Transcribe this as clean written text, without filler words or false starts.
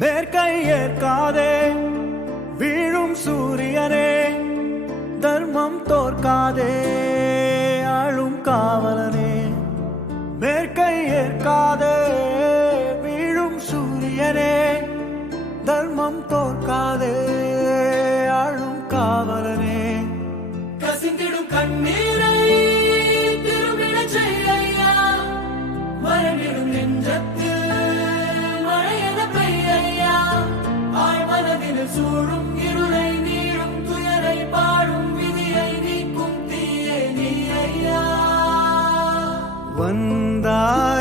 மேற்கை ஏற்காதே வீழும் சூரியனே, தர்மம் தோற்காதே ஆளும் காவலனே. மேற்கை ஏற்காதே வீழும் சூரியனே, தர்மம் தோற்காதே ஆளும் காவலனே. கசிந்திடும் கண்ணீரை திரும்பிட செய்யா, மரணிடும் நெஞ்சத்தில் மழையென பெய்யா. ஆழ்மனதில் சூழும் இருளை நீளும் துயரை பாடும் விதியை நீக்கும் தீயே நீ ஐயா. வந்தார்